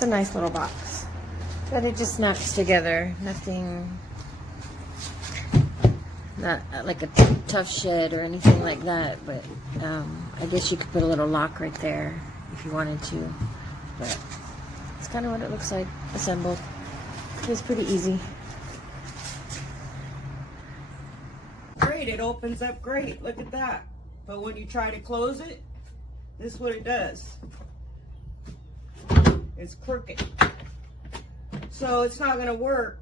It's a nice little box. But it just snaps together. Nothing, not like a tough shed or anything like that. But I guess you could put a little lock right there if you wanted to. But it's kind of what it looks like assembled. It's pretty easy. Great, it opens up great. Look at that. But when you try to close it, this is what it does. It's crooked. So it's not going to work